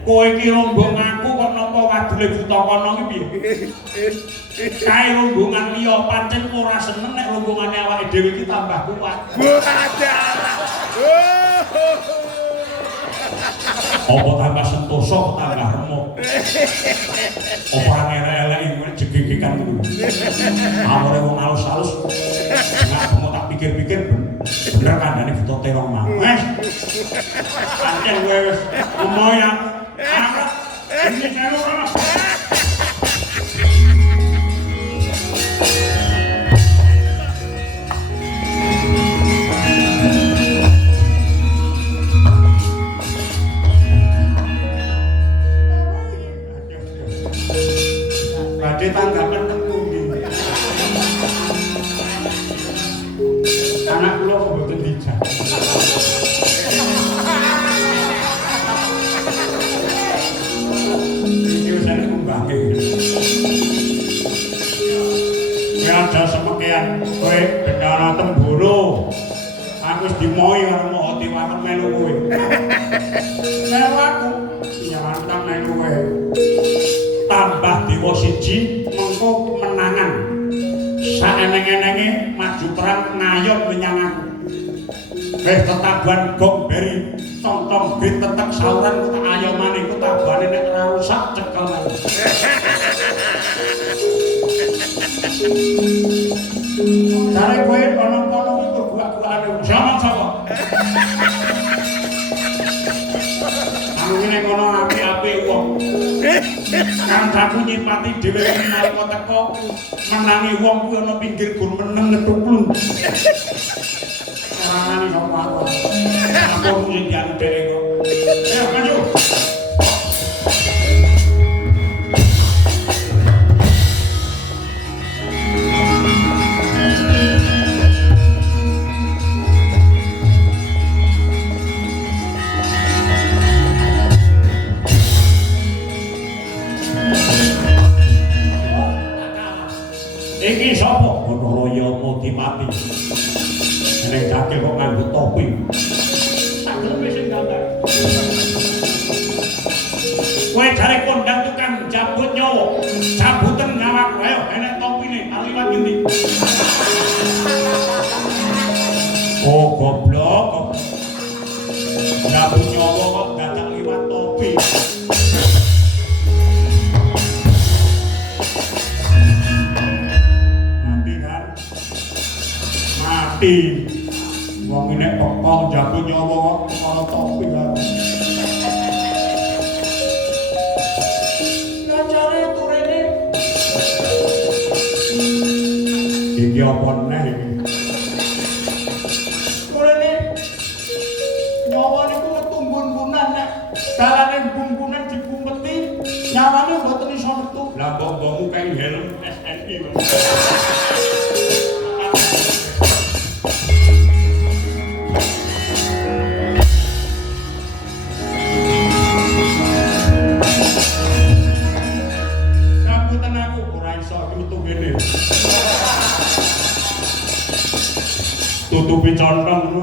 Kowe iki rombong aku kok napa wadule buta kono iki piye? Kae rombongan liya pancen ora seneng nek rombongane awake dhewe iki tambah kuat. Apa tambah sentosa apa tambah remuk? Apa elek-elek iki jegegekan ngono. Amore wong alus-alus. Nek mau tak pikir-pikir bener kandhane buta terong mah. Wes. Pancen kowe wis omoh ya. Ini karo ora. Badhe tanggapan teng pundi? Anak kula kok mboten dijak. Iki wis ana kumbangke. Ya ada semekean kowe bendara Temboro. Aku wis dimoi karo Maha Dewa melu kowe. Melu aku nyawang melu kowe. Tambah dewa siji mengko menangan saeneng-enenge maju perang ngayom menyang aku wis tetabuhan gomberi tonton grit tetek sauran ku tak ayomane ku tabane nek ora rusak cekel jare kowe kono-kono iku buak-buakane zaman sapa nek kono api-api wong kancaku nyipati dhewe nalika teko menangi wong kuwi ana pinggir gun meneng ngethuklu orangane sapa aku aku sing diandheke kok ya maju iki sapa Gunaraya Motipati nek jake kok nganggo topi sakleme sing gambar kowe jare kondang tukang jabut nyawa jabuten nyawak ayo enek topine aliwat ngendi oh goblok jabut nyawa kok dadak liwat topi wong nek pokok jabut nyawa kok ana topi kan ngajare turene iki apa neh iki turene nyawa niku metumbun-bunan nek dalane bumbunan dibumpeti nyawane mboten iso metu lah mbok-mbokmu kae helm SNI tutupi contong lu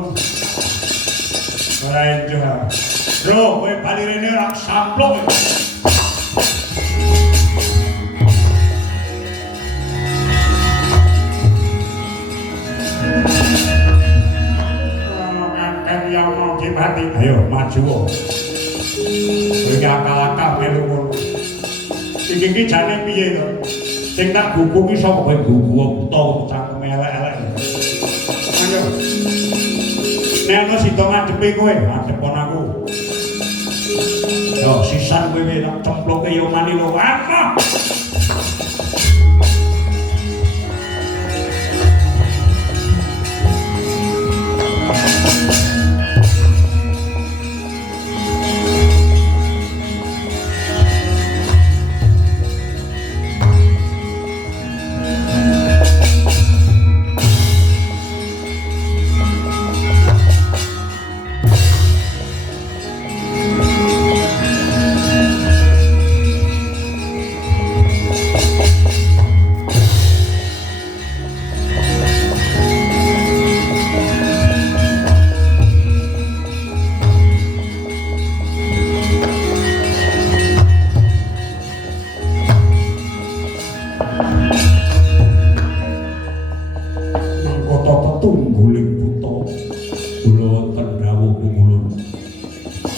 ora enjoh bro kowe bali rene ora samplok kan yang mau dipati ayo maju kowe akal-akal melu ngono iki jane piye to sing tak gugu ki sapa kowe gugu buta cangkem elek-elek ayo nek ana sida ngadepi kowe adepon aku yo sisan kowe tak cemploke yo mani lho apa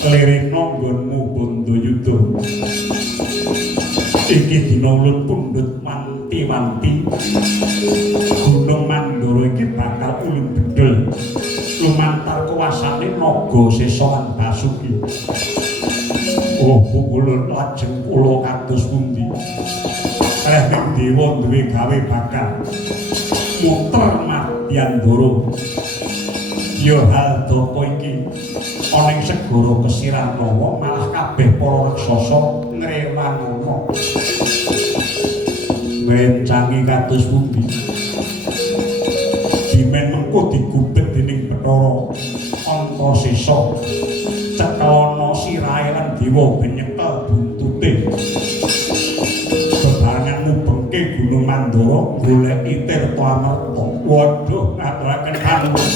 Lirina nggonmu Bandayuda. Iki dina ulun pundhut wanti-wanti. Gunung Mandara iki bakal ulun bedhel lumantar kuwasane Naga Sesa lan Basuki. Oh, ulun lajeng kula kados pundi? Ning dewa duwe gawe bakal muter Madyandara. Ya hal dapa iki ana ing segara Kesiranawa malah kabeh para raksasa ngrewanana. Wencangi kados pundi? Dimen mengko digubet dening Bathara Antasesa. Cekelana sirahe lan dewa ben nyekel buntute. Bebarengan mubengke Gunung Mandara goleki Tirta Amerta. Waduh, ngaturaken panuwun.